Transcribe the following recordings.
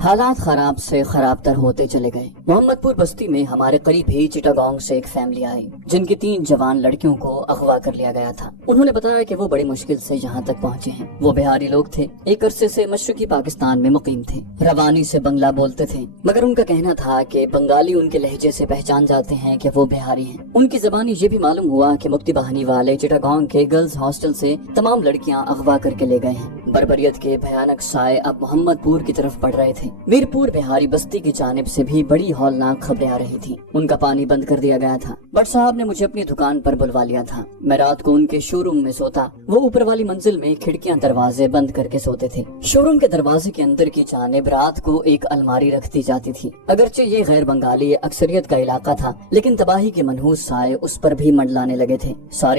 حالات خراب سے خراب تر ہوتے چلے گئے۔ محمد پور بستی میں ہمارے قریب ہی چٹاگانگ سے ایک فیملی آئی جن کی 3 جوان لڑکیوں کو اغوا کر لیا گیا تھا۔ انہوں نے بتایا کہ وہ بڑی مشکل سے یہاں تک پہنچے ہیں۔ وہ بہاری لوگ تھے، ایک عرصے سے مشرقی پاکستان میں مقیم تھے، روانی سے بنگلہ بولتے تھے، مگر ان کا کہنا تھا کہ بنگالی ان کے لہجے سے پہچان جاتے ہیں کہ وہ بہاری ہیں۔ ان کی زبانی یہ بھی معلوم ہوا کہ مکتی بہانی والے چٹاگانگ کے گرلز ہاسٹل سے تمام لڑکیاں اغوا کر کے لے گئے ہیں۔ بربریت کے بھیانک سائے اب محمد پور کی طرف پڑ رہے تھے۔ میر پور بہاری بستی کی جانب سے بھی بڑی ہولناک خبریں آ رہی تھی۔ ان کا پانی بند کر دیا گیا تھا۔ بٹ صاحب نے مجھے اپنی دکان پر بلوا لیا تھا۔ میں رات کو ان کے شو روم میں سوتا، وہ اوپر والی منزل میں کھڑکیاں دروازے بند کر کے سوتے تھے۔ شو روم کے دروازے کے اندر کی جانب رات کو ایک الماری رکھ دی جاتی تھی۔ اگرچہ یہ غیر بنگالی اکثریت کا علاقہ تھا، لیکن تباہی کے منحوس سائے اس پر بھی منڈلانے لگے تھے۔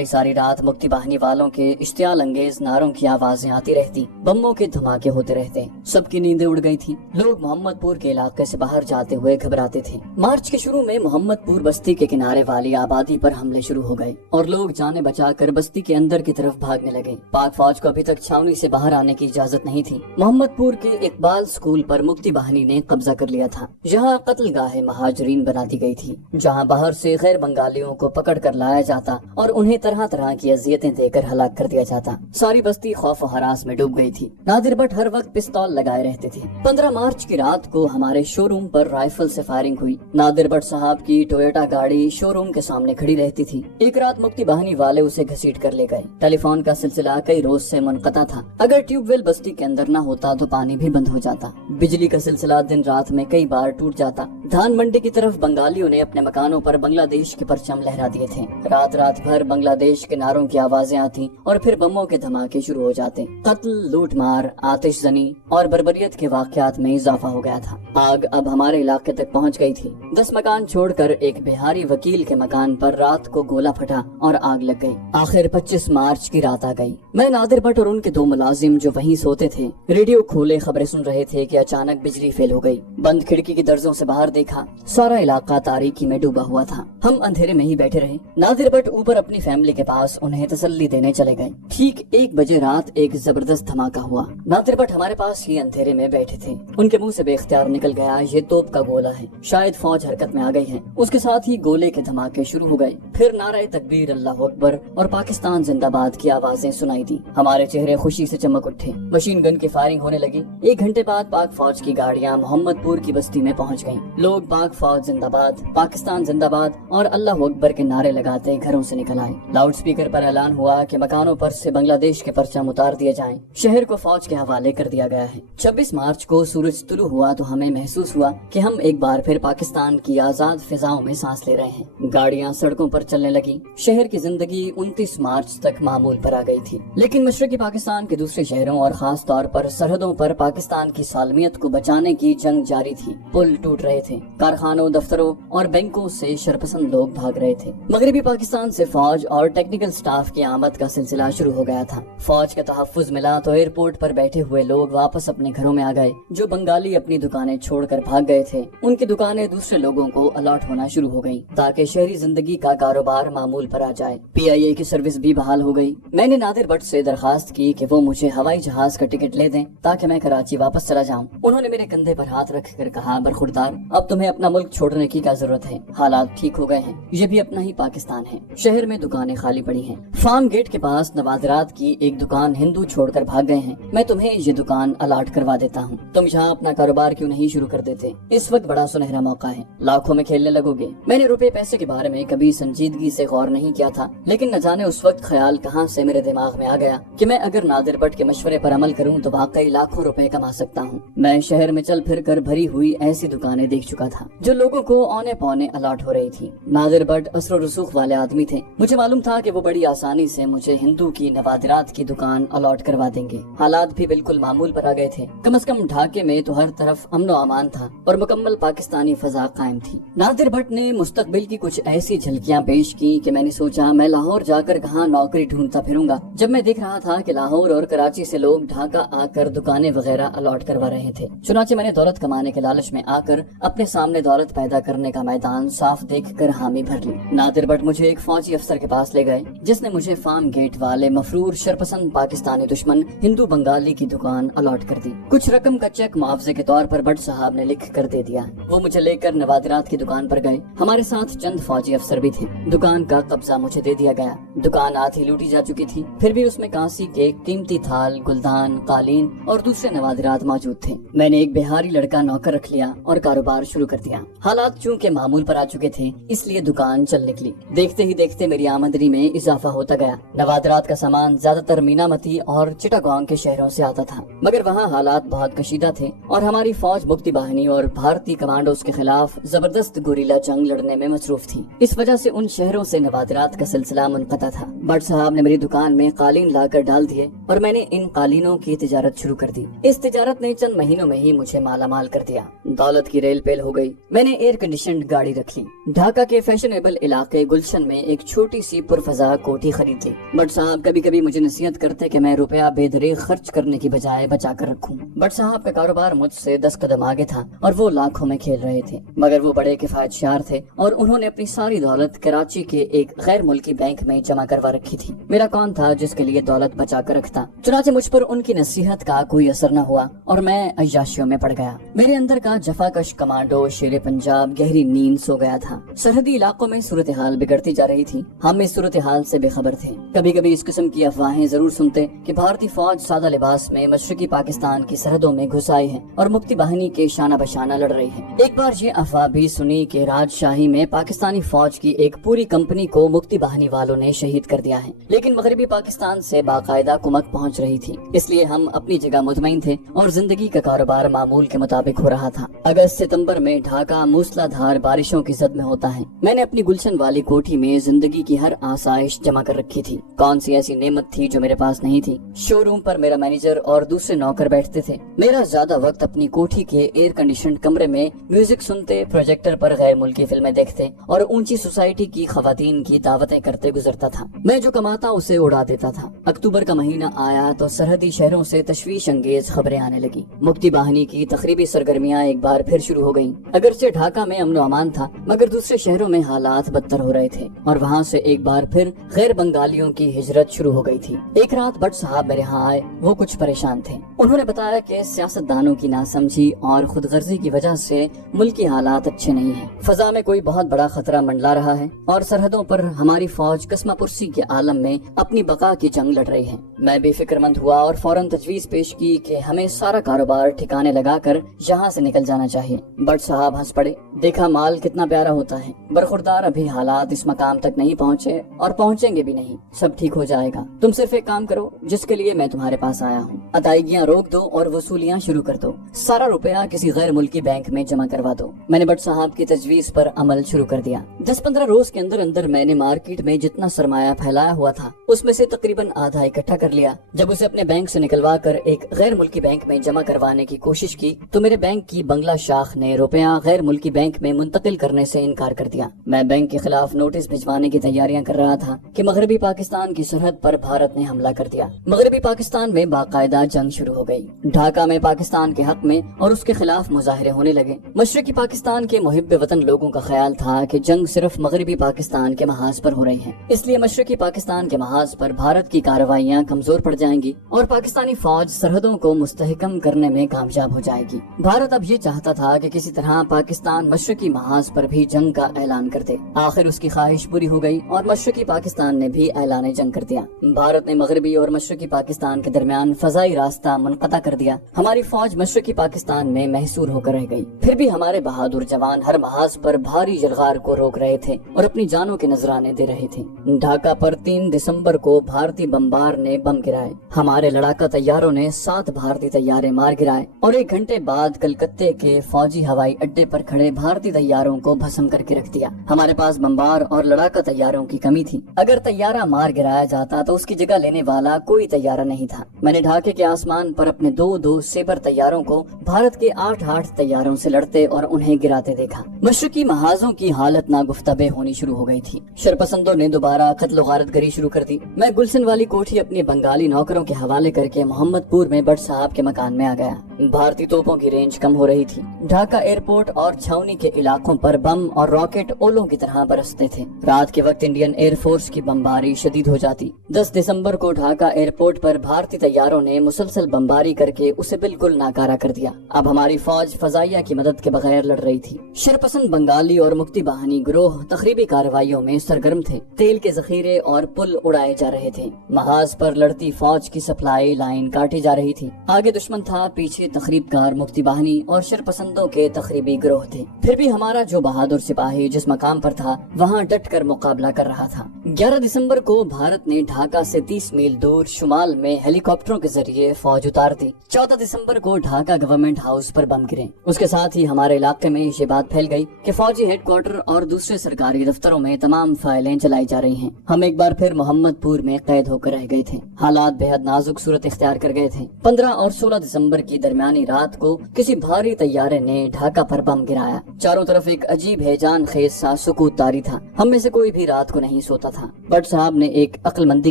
ساری رات مکتی بہانی والوں کے اشتعال انگیز نعروں کی آوازیں آتی رہتی، بموں کے دھماکے ہوتے رہتے، سب کی نیندیں اڑ گئی تھی۔ لوگ محمد پور کے علاقے سے باہر جاتے ہوئے گھبراتے تھے۔ مارچ کے شروع میں محمد پور بستی کے کنارے والی آبادی پر حملے شروع ہو گئے اور لوگ جانیں بچا کر بستی کے اندر کی طرف بھاگنے لگے۔ پاک فوج کو ابھی تک چھاونی سے باہر آنے کی اجازت نہیں تھی۔ محمد پور کے اقبال اسکول پر مکتی بہانی نے قبضہ کر لیا تھا۔ یہاں قتل گاہ مہاجرین بنا دی گئی تھی، جہاں باہر سے غیر بنگالیوں کو پکڑ کر لایا جاتا اور انہیں طرح کی اذیتیں دے کر ہلاک کر دیا جاتا۔ ساری بستی خوف و ہراس میں ڈوب گئی تھی۔ نادر بٹ ہر وقت پستول لگائے رہتے تھے۔ 15 مارچ کی رات کو ہمارے شو روم پر رائفل سے فائرنگ ہوئی۔ نادر بٹ صاحب کی ٹویوٹا گاڑی شو روم کے سامنے کھڑی رہتی تھی۔ ایک رات مکتی بہانی والے اسے گھسیٹ کر لے گئے۔ ٹیلی فون کا سلسلہ کئی روز سے منقطع تھا۔ اگر ٹیوب ویل بستی کے اندر نہ ہوتا تو پانی بھی بند ہو جاتا۔ بجلی کا سلسلہ دن رات میں کئی بار ٹوٹ جاتا۔ دھان منڈی کی طرف بنگالیوں نے اپنے مکانوں پر بنگلہ دیش کے پرچم لہرا دیے تھے۔ رات بھر بنگلہ دیش کے نعروں کی آوازیں آتی اور پھر بموں کے دھماکے شروع ہو جاتے۔ قتل، لوٹ مار، آتش زنی اور بربریت کے واقعات میں اضافہ ہو گیا تھا۔ آگ اب ہمارے علاقے تک پہنچ گئی تھی۔ 10 مکان چھوڑ کر ایک بہاری وکیل کے مکان پر رات کو گولا پھٹا اور آگ لگ گئی۔ آخر 25 مارچ کی رات آ گئی۔ میں، نادر بٹ اور ان کے 2 ملازم جو وہیں سوتے تھے، ریڈیو کھولے خبریں سن رہے تھے کہ اچانک بجلی فیل ہو گئی۔ بند کھڑکی کی درزوں سے باہر دیکھا، سارا علاقہ تاریکی میں ڈوبا ہوا تھا۔ ہم اندھیرے میں ہی بیٹھے رہے۔ نادر بٹ اوپر اپنی فیملی کے پاس انہیں تسلی دینے چلے گئے۔ ٹھیک 1 بجے رات ایک زبردست دھماکہ ہوا۔ نادر بٹ ہمارے پاس ہی اندھیرے میں بیٹھے تھے۔ ان کے منہ سے بے اختیار نکل گیا، یہ توپ کا گولہ ہے، شاید فوج حرکت میں آ گئی ہے۔ اس کے ساتھ ہی گولے کے دھماکے شروع ہو گئے۔ پھر نعرہ تکبیر، اللہ اکبر اور پاکستان زندہ باد کی آوازیں سنائی دی۔ ہمارے چہرے خوشی سے چمک اٹھے۔ مشین گن کی فائرنگ ہونے لگی۔ 1 گھنٹے بعد پاک فوج کی گاڑیاں محمد پور کی بستی میں پہنچ گئیں۔ لوگ پاک فوج زندہ باد، پاکستان زندہ باد اور اللہ اکبر کے نعرے لگاتے گھروں سے نکل آئے۔ لاؤڈ سپیکر پر اعلان ہوا کہ مکانوں پر سے بنگلہ دیش کے پرچم اتار دیے جائیں۔ شہر کو فوج کے حوالے کر دیا گیا ہے۔ 26 مارچ کو سورج طلوع ہوا تو ہمیں محسوس ہوا کہ ہم ایک بار پھر پاکستان کی آزاد فضاؤں میں سانس لے رہے ہیں۔ گاڑیاں سڑکوں پر چلنے لگی۔ شہر کی زندگی 29 مارچ تک معمول پر آ گئی تھی، لیکن مشرقی پاکستان کے دوسرے شہروں اور خاص طور پر سرحدوں پر پاکستان کی سالمیت کو بچانے کی جنگ جاری تھی۔ پل ٹوٹ رہے تھے، کارخانوں، دفتروں اور بینکوں سے شرپسند لوگ بھاگ رہے تھے۔ مغربی پاکستان سے فوج اور ٹیکنیکل سٹاف کی آمد کا سلسلہ شروع ہو گیا تھا۔ فوج کا تحفظ ملا تو ایئرپورٹ پر بیٹھے ہوئے لوگ واپس اپنے گھروں میں آ گئے۔ جو بنگالی اپنی دکانیں چھوڑ کر بھاگ گئے تھے، ان کی دکانیں دوسرے لوگوں کو الاٹ ہونا شروع ہو گئیں تاکہ شہری زندگی کا کاروبار معمول پر آ جائے۔ PIA کی سروس بھی بحال ہو گئی۔ میں نے نادر بٹ سے درخواست کی کہ وہ مجھے ہوائی جہاز کا ٹکٹ لے دیں تاکہ میں کراچی واپس چلا جاؤں۔ انہوں نے میرے کندھے پر ہاتھ رکھ کر کہا، برخوردار، اب تمہیں اپنا ملک چھوڑنے کی کیا ضرورت ہے؟ حالات ٹھیک ہو گئے ہیں، یہ بھی اپنا ہی پاکستان ہے۔ شہر میں دکانیں خالی پڑی ہیں۔ فارم گیٹ کے پاس نوادرات کی ایک دکان ہندو چھوڑ کر بھاگ گئے ہیں۔ میں تمہیں یہ دکان الاٹ کروا دیتا ہوں، تم یہاں اپنا کاروبار کیوں نہیں شروع کر دیتے؟ اس وقت بڑا سنہرا موقع ہے، لاکھوں میں کھیلنے لگو گے۔ میں نے روپے پیسے کے بارے میں کبھی سنجیدگی سے غور نہیں کیا تھا، لیکن نہ جانے اس وقت خیال کہاں سے میرے دماغ میں آ گیا کہ میں اگر نادر بٹ کے مشورے پر عمل کروں تو واقعی لاکھوں روپے کما سکتا ہوں۔ میں شہر میں چل پھر کر بھری ہوئی ایسی دکانیں دیکھ چکا تھا جو لوگوں کو اونے پونے الاٹ ہو رہی تھی۔ نادر بٹ اثر و رسوخ والے آدمی تھے۔ مجھے معلوم تھا کہ وہ بڑی آسانی سے مجھے ہندو کی نوادرات کی دکان الاٹ کروا دیں گے۔ حالات بھی بالکل معمول پر آ گئے تھے۔ کم از کم ڈھاکے میں تو ہر طرف امن و امان تھا اور مکمل پاکستانی فضا قائم تھی۔ نادر بٹ نے مستقبل کی کچھ ایسی جھلکیاں پیش کی کہ میں نے سوچا میں لاہور جا کر کہاں نوکری ڈھونڈتا پھروں گا، جب میں دیکھ رہا تھا کہ لاہور اور کراچی سے لوگ ڈھاکہ آ کر دکانیں وغیرہ الاٹ کروا رہے تھے۔ چنانچہ میں نے دولت کمانے کے لالچ میں آ کر اپنے اپنے سامنے دولت پیدا کرنے کا میدان صاف دیکھ کر حامی بھر لی۔ نادر بٹ مجھے ایک فوجی افسر کے پاس لے گئے جس نے مجھے فارم گیٹ والے مفرور شرپسند پاکستانی دشمن ہندو بنگالی کی دکان الاٹ کر دی۔ کچھ رقم کا چیک معاوضے کے طور پر بٹ صاحب نے لکھ کر دے دیا۔ وہ مجھے لے کر نوادرات کی دکان پر گئے۔ ہمارے ساتھ چند فوجی افسر بھی تھے۔ دکان کا قبضہ مجھے دے دیا گیا۔ دکان آدھی لوٹی جا چکی تھی، پھر بھی اس میں کانسی کے قیمتی تھال، گلدان، قالین اور دوسرے نوادرات موجود تھے۔ میں نے ایک بہاری لڑکا نوکر رکھ لیا اور کاروبار شروع کر دیا۔ حالات چونکہ معمول پر آ چکے تھے اس لیے دکان چل نکلی۔ دیکھتے ہی دیکھتے میری آمدنی میں اضافہ ہوتا گیا۔ نوادرات کا سامان زیادہ تر مینامتی اور چٹاگانگ کے شہروں سے آتا تھا، مگر وہاں حالات بہت کشیدہ تھے اور ہماری فوج مکتی باہنی اور بھارتی کمانڈوز کے خلاف زبردست گوریلا جنگ لڑنے میں مصروف تھی۔ اس وجہ سے ان شہروں سے نوادرات کا سلسلہ منقطع تھا۔ بٹ صاحب نے میری دکان میں قالین لا کر ڈال دیے اور میں نے ان قالینوں کی تجارت شروع کر دی۔ اس تجارت نے چند مہینوں میں ہی مجھے مالا مال کر دیا۔ دولت کی ریل پیل ہو گئی۔ میں نے ایئر کنڈیشنڈ گاڑی رکھ لی۔ ڈھاکہ کے فیشنیبل علاقے گلشن میں ایک چھوٹی سی پرفضا کوٹھی خرید لی۔ بٹ صاحب کبھی کبھی مجھے نصیحت کرتے کہ میں روپیہ بے دریغ خرچ کرنے کی بجائے بچا کر رکھوں۔ بٹ صاحب کا کاروبار مجھ سے 10 قدم آگے تھا اور وہ لاکھوں میں کھیل رہے تھے، مگر وہ بڑے کفایت شار تھے اور انہوں نے اپنی ساری دولت کراچی کے ایک غیر ملکی بینک میں جمع کروا رکھی تھی۔ میرا کون تھا جس کے لیے دولت بچا کر رکھتا؟ چنانچہ مجھ پر ان کی نصیحت کا کوئی اثر نہ ہوا اور میں عیاشیوں میں پڑ گیا۔ میرے اندر کا جفاکش کمانڈو شیر پنجاب گہری نیند سو گیا تھا۔ سرحدی علاقوں میں صورتحال بگڑتی جا رہی تھی۔ ہم اس صورتحال سے بے خبر تھے۔ کبھی کبھی اس قسم کی افواہیں ضرور سنتے کہ بھارتی فوج سادہ لباس میں مشرقی پاکستان کی سرحدوں میں گھس آئی ہے اور مکتی باہنی کے شانہ بشانہ لڑ رہی ہے۔ ایک بار یہ افواہ بھی سنی کہ راج شاہی میں پاکستانی فوج کی ایک پوری کمپنی کو مکتی باہنی والوں نے شہید کر دیا ہے، لیکن مغربی پاکستان سے باقاعدہ کمک پہنچ رہی تھی، اس لیے ہم اپنی جگہ مطمئن تھے اور زندگی کا کاروبار معمول کے مطابق ہو رہا تھا۔ اگست ستمبر میں ڈھاکہ موسلا دھار بارشوں کی زد میں ہوتا ہے۔ میں نے اپنی گلشن والی کوٹھی میں زندگی کی ہر آسائش جمع کر رکھی تھی۔ کون سی ایسی نعمت تھی جو میرے پاس نہیں تھی؟ شو روم پر میرا مینیجر اور دوسرے نوکر بیٹھتے تھے۔ میرا زیادہ وقت اپنی کوٹھی کے ایئر کنڈیشنڈ کمرے میں میوزک سنتے، پروجیکٹر پر غیر ملکی فلمیں دیکھتے اور اونچی سوسائٹی کی خواتین کی دعوتیں کرتے گزرتا تھا۔ میں جو کماتا اسے اڑا دیتا تھا۔ اکتوبر کا مہینہ آیا تو سرحدی شہروں سے تشویش انگیز خبریں آنے لگی۔ مکتی باہنی کی تقریبی سرگرمیاں ایک بار پھر شروع ہو گئیں۔ اگرچہ ڈھاکہ میں امن و امان تھا، مگر دوسرے شہروں میں حالات بدتر ہو رہے تھے اور وہاں سے ایک بار پھر غیر بنگالیوں کی ہجرت شروع ہو گئی تھی۔ ایک رات بٹ صاحب میرے ہاں آئے۔ وہ کچھ پریشان تھے۔ انہوں نے بتایا کہ سیاستدانوں کی ناسمجھی اور خود غرضی کی وجہ سے ملکی حالات اچھے نہیں ہیں۔ فضا میں کوئی بہت بڑا خطرہ منڈلا رہا ہے اور سرحدوں پر ہماری فوج قسمہ پرسی کے عالم میں اپنی بقا کی جنگ لڑ رہی ہے۔ میں بے فکر مند ہوا اور فوراً تجویز پیش کی کہ ہمیں سارا کاروبار ٹھکانے لگا کر یہاں سے نکل جانا چاہیے۔ بٹ صاحب ہنس پڑے۔ دیکھا مال کتنا پیارا ہوتا ہے، برخوردار ابھی حالات اس مقام تک نہیں پہنچے اور پہنچیں گے بھی نہیں، سب ٹھیک ہو جائے گا۔ تم صرف ایک کام کرو جس کے لیے میں تمہارے پاس آیا ہوں، ادائیگیاں روک دو اور وصولیاں شروع کر دو۔ سارا روپیہ کسی غیر ملکی بینک میں جمع کروا دو۔ میں نے بٹ صاحب کی تجویز پر عمل شروع کر دیا۔ 10-15 روز کے اندر اندر میں نے مارکیٹ میں جتنا سرمایہ پھیلایا ہوا تھا اس میں سے تقریباً آدھا اکٹھا کر لیا۔ جب اسے اپنے بینک سے نکلوا کر ایک غیر ملکی بینک میں جمع کروانے کی کوشش کی تو میرے بینک کی بنگلہ شاخ نے روپیہ غیر ملکی بینک میں منتقل کرنے سے انکار کر دیا۔ میں بینک کے خلاف نوٹس بھجوانے کی تیاریاں کر رہا تھا کہ مغربی پاکستان کی سرحد پر بھارت نے حملہ کر دیا۔ مغربی پاکستان میں باقاعدہ جنگ شروع ہو گئی۔ ڈھاکہ میں پاکستان کے حق میں اور اس کے خلاف مظاہرے ہونے لگے۔ مشرقی پاکستان کے محب وطن لوگوں کا خیال تھا کہ جنگ صرف مغربی پاکستان کے محاذ پر ہو رہی ہے، اس لیے مشرقی پاکستان کے محاذ پر بھارت کی کارروائیاں کمزور پڑ جائیں گی اور پاکستانی فوج سرحدوں کو مستحکم کرنے میں کامیاب ہو جائے گی۔ بھارت اب یہ چاہتا تھا کہ کسی طرح پاکستان مشرقی محاذ پر بھی جنگ کا اعلان کر دے۔ آخر اس کی خواہش پوری ہو گئی اور مشرقی پاکستان نے بھی اعلان جنگ کر دیا۔ بھارت نے مغربی اور مشرقی پاکستان کے درمیان فضائی راستہ منقطع کر دیا۔ ہماری فوج مشرقی پاکستان میں محصور ہو کر رہ گئی۔ پھر بھی ہمارے بہادر جوان ہر محاذ پر بھاری یلغار کو روک رہے تھے اور اپنی جانوں کے نذرانے دے رہے تھے۔ ڈھاکہ پر 3 دسمبر کو بھارتی بمبار نے بم گرائے۔ ہمارے لڑاکا طیاروں نے 7 بھارتی طیارے مار گرائے اور 1 گھنٹے بعد کلکتے کے فوجی ہوائی اڈے پر کھڑے بھارتی طیاروں کو بھسم کر کے رکھ دیا۔ ہمارے پاس بمبار اور لڑاکا طیاروں کی کمی تھی۔ اگر طیارہ مار گرایا جاتا تو اس کی جگہ لینے والا کوئی طیارہ نہیں تھا۔ میں نے ڈھاکے کے آسمان پر اپنے 2 سیبر طیاروں کو بھارت کے 8 طیاروں سے لڑتے اور انہیں گراتے دیکھا۔ مشرقی محاذوں کی حالت ناگفتبے ہونی شروع ہو گئی تھی۔ شرپسندوں نے دوبارہ قتل و غارت گری شروع کر دی۔ میں گلشن والی کوٹھی اپنے بنگالی نوکروں کے حوالے کر کے محمد پور میں بٹ صاحب کے مکان میں آ گیا۔ بھارتی توپوں کی رینج کم ہو رہی تھی۔ ڈھاکہ ایئرپورٹ اور چھاؤنی کے علاقوں پر بم اور راکٹ اولوں کی طرح برستے تھے۔ رات کے وقت انڈین ایئر فورس کی بمباری شدید ہو جاتی۔ 10 دسمبر کو ڈھاکہ ایئرپورٹ پر بھارتی طیاروں نے مسلسل بمباری کر کے اسے بالکل ناکارہ کر دیا۔ اب ہماری فوج فضائیہ کی مدد کے بغیر لڑ رہی تھی۔ شرپسند بنگالی اور مکتی باہنی گروہ تخریبی کارروائیوں میں سرگرم تھے۔ تیل کے ذخیرے اور پل اڑائے جا رہے تھے۔ محاذ پر لڑتی فوج کی سپلائی لائن کاٹی جا رہی تھی۔ آگے دشمن تھا، پیچھے تخریب کار مکتی باہنی اور شرپسندوں کے تخریبی گروہ تھے۔ پھر بھی ہمارا جو بہادر سپاہی جس مقام پر تھا وہاں ڈٹ کر مقابلہ کر رہا تھا۔ 11 دسمبر کو بھارت نے ڈھاکہ سے 30 میل دور شمال میں ہیلی کاپٹروں کے ذریعے فوج اتار دی۔ 14 دسمبر کو ڈھاکہ گورنمنٹ ہاؤس پر بم گرے۔ اس کے ساتھ ہی ہمارے علاقے میں یہ بات پھیل گئی کہ فوجی ہیڈ کوارٹر اور دوسرے سرکاری دفتروں میں تمام فائلیں جلائی جا رہی ہیں۔ ہم ایک بار پھر محمد پور میں قید ہو کر رہ گئے تھے۔ حالات بے حد نازک صورت اختیار کر گئے تھے۔ 15 اور 16 دسمبر کی درمیانی رات کو کسی بھاری طیارے نے ڈھاکہ پر بم گرایا۔ چاروں طرف ایک عجیب ہیجان خیز سا سکوت طاری تھا۔ ہم میں سے کوئی بھی رات کو نہیں سوتا تھا۔ بٹ صاحب نے ایک عقل مندی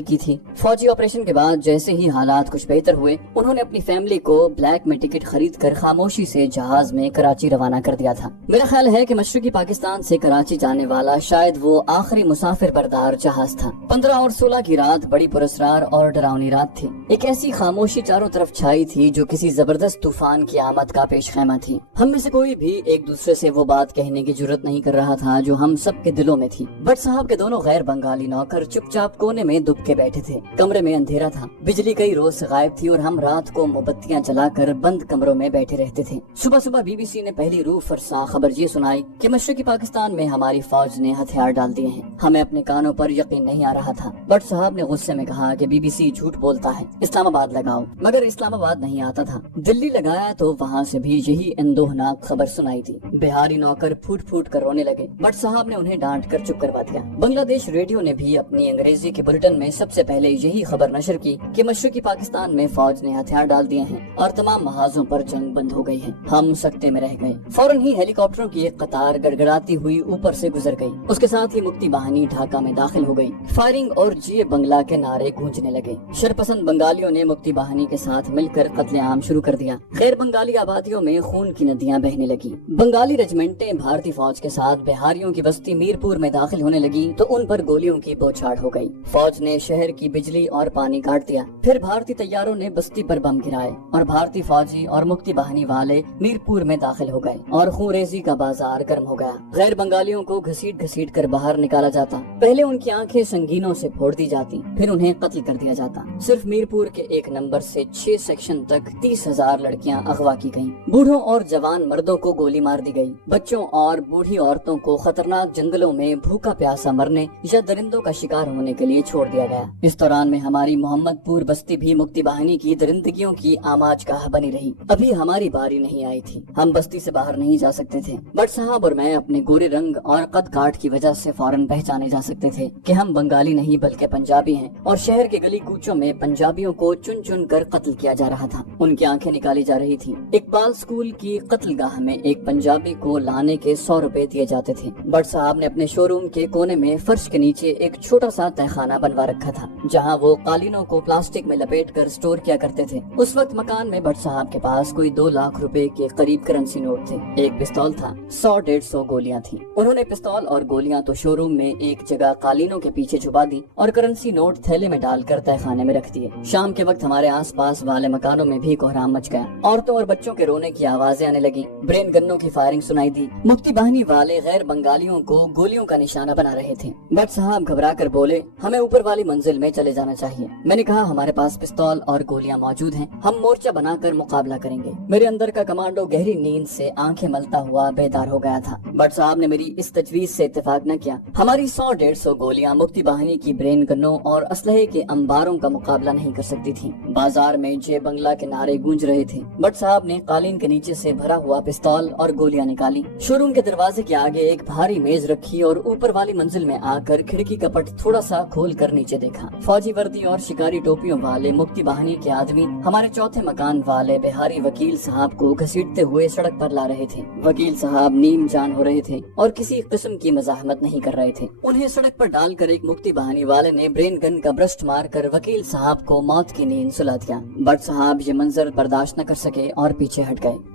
کی تھی۔ فوجی آپریشن کے بعد جیسے ہی حالات کچھ بہتر ہوئے، انہوں نے اپنی فیملی کو بلیک میں ٹکٹ خرید کر خاموشی سے جہاز میں کراچی روانہ کر دیا تھا۔ میرا خیال ہے کہ مشرقی پاکستان سے کراچی جانے والا شاید وہ آخری مسافر بردار جہاز تھا۔ 15 اور 16 کی رات بڑی پراسرار اور ڈراؤنی رات تھی۔ ایک ایسی خاموشی چاروں طرف چھائی تھی جو کسی زبردست طوفان کی آمد کا پیش خیمہ تھی۔ ہم میں سے کوئی بھی ایک دوسرے سے وہ بات کہنے کی جرت نہیں کر رہا تھا جو ہم سب کے دلوں میں تھی۔ بٹ صاحب کے دونوں غیر بنگالی نوکر چپ چاپ کونے میں دب کے بیٹھے تھے۔ کمرے میں اندھیرا تھا، بجلی کئی روز سے غائب تھی اور ہم رات کو موم بتیاں جلا کر بند کمروں میں بیٹھے رہتے تھے۔ صبح بی بی سی نے پہلی روح فرسا خبر یہ سنائی کہ مشرقی پاکستان میں ہماری فوج نے ہتھیار ڈال دیے ہیں۔ ہمیں اپنے کانوں پر یقین نہیں آ رہا تھا۔ بٹ صاحب نے غصے میں کہا کہ بی بی سی جھوٹ بولتا ہے، اسلام آباد لگاؤ۔ مگر اسلام آباد نہیں آتا تھا۔ دلی لگایا تو وہاں سے بھی یہی اندوہناک خبر سنائی تھی۔ بہاری نوکر پھوٹ پھوٹ کر رونے لگے۔ بٹ صاحب نے انہیں ڈانٹ کر چپ کروا دیا۔ بنگلہ دیش ریڈیو نے بھی اپنی انگریزی کے بلٹن میں سب سے پہلے یہی خبر نشر کی کہ مشرقی پاکستان میں فوج نے ہتھیار ڈال دیے ہیں اور تمام محاذوں پر جنگ بند ہو گئی ہے۔ ہم سکتے میں رہ گئے۔ فوراً ہی ہیلی کاپٹروں کی ایک قطار گڑگڑاتی ہوئی اوپر سے گزر گئی۔ اس کے ساتھ ہی مکتی باہنی ڈھاکہ میں داخل ہو گئی۔ فائرنگ اور جیے بنگلہ کے نعرے گونجنے لگے۔ شرپسند بنگالیوں نے مکتی باہنی کے ساتھ مل کر قتل عام شروع کر دیا۔ غیر بنگالی آبادیوں میں خون کی ندیاں بہنے لگی۔ بنگالی رجمنٹیں بھارتی فوج کے ساتھ بہاریوں کی بستی میرپور میں داخل ہونے لگی تو ان پر گولیوں کی بوچھاڑ ہو گئی۔ فوج نے شہر کی بجلی اور پانی کاٹ دیا۔ پھر بھارتی طیاروں نے بستی پر بم گرائے اور بھارتی فوجی اور مکتی باہنی والے میرپور میں داخل ہو گئے اور خون ریزی کا بازار گرم ہو گیا۔ غیر بنگالیوں کو گھسیٹ گھسیٹ کر باہر نکالا جاتا۔ پہلے ان کی آنکھیں سنگینوں سے پھوڑ دی جاتی، پھر انہیں قتل کر دیا جاتا۔ صرف میرپور کے 1 نمبر سے 6 سیکشن تک 30,000 لڑکیاں اغوا کی گئیں۔ بوڑھوں اور جوان مردوں کو گولی مار دی گئی۔ بچوں اور بوڑھی عورتوں کو خطرناک جنگلوں میں بھوکا پیاسا مرنے یا درندوں کا شکار ہونے کے لیے چھوڑ دیا گیا۔ اس دوران میں ہماری محمد پور بستی بھی مکتی باہنی کی درندگیوں کی آماج گاہ بنی رہی۔ ابھی ہماری باری نہیں آئی تھی، ہم بستی سے باہر نہیں جا سکتے تھے۔ بٹ صاحب اور میں اپنے گورے رنگ اور قد کاٹ کی وجہ سے فوراً پہچانے جا سکتے تھے کہ ہم بنگالی نہیں بلکہ پنجابی ہیں، اور شہر کے گلی کوچوں میں پنجابیوں کو چن چن کر قتل کیا جا رہا تھا۔ ان کی آنکھیں نکالی جا رہی تھی۔ اقبال اسکول کی قتل گاہ میں ایک پنجابی کو لانے کے 100 روپے دیے جاتے تھے۔ بٹ صاحب نے اپنے شو روم کے کونے میں فرش کے نیچے ایک چھوٹا سا تہخانہ بنوا رکھا تھا جہاں وہ قالینوں کو پلاسٹک میں لپیٹ کر سٹور کیا کرتے تھے۔ اس وقت مکان میں بٹ صاحب کے پاس کوئی 2 لاکھ روپے کے قریب کرنسی نوٹ تھے، ایک پستول تھا، 100-150 گولیاں تھیں۔ انہوں نے پستول اور گولیاں تو شو روم میں ایک جگہ قالینوں کے پیچھے چھپا دی اور کرنسی نوٹ تھیلے میں ڈال کر تہخانے میں رکھ دیے۔ شام کے وقت ہمارے آس پاس والے مکانوں میں بھی کوہرام مچ گیا۔ عورتوں اور بچوں کے رونے کی آوازیں آنے لگی۔ برین گنوں کی فائرنگ سنائی دی۔ مکتی باہنی والے غیر بنگالیوں کو گولیوں کا نشانہ بنا رہے تھے۔ بٹ صاحب گھبرا کر بولے، ہمیں اوپر والی منزل میں چلے جانا چاہیے۔ میں نے کہا ہمارے پاس پستول اور گولیاں موجود ہیں، ہم مورچہ بنا کر مقابلہ کریں گے۔ میرے اندر کا کمانڈو گہری نیند سے آنکھیں ملتا ہوا بیدار ہو گیا تھا۔ بٹ صاحب نے میری اس تجویز سے اتفاق نہ کیا۔ ہماری 100-150 گولیاں مکتی باہنی کی برین گنوں اور اسلحے کے انباروں کا مقابلہ نہیں کر سکتی تھی۔ بازار میں جے بنگلہ کے نعرے گونج رہے تھے۔ بٹ صاحب نے قالین کے نیچے سے بھرا ہوا پستول اور گولیاں نکالی، شو روم کے دروازے کے آگے ایک بھاری میز رکھی اور اوپر والی منزل میں آ کر کھڑکی کا پٹ تھوڑا سا کھول کر نیچے دیکھا۔ فوجی وردی اور شکاری ٹوپیوں والے مکتی باہنی کے آدمی ہمارے چوتھے مکان والے بہاری وکیل صاحب کو گھسیٹتے ہوئے سڑک پر لا رہے تھے۔ وکیل صاحب نیم جان ہو رہے تھے اور کسی قسم کی مزاحمت نہیں کر رہے تھے۔ انہیں سڑک پر ڈال کر ایک مکتی باہنی والے نے برین گن کا برسٹ مار کر وکیل صاحب کو موت کی نیند سلا دیا۔ بٹ صاحب یہ منظر برداشت نہ کر سکے اور پیچھے ہٹ گئے۔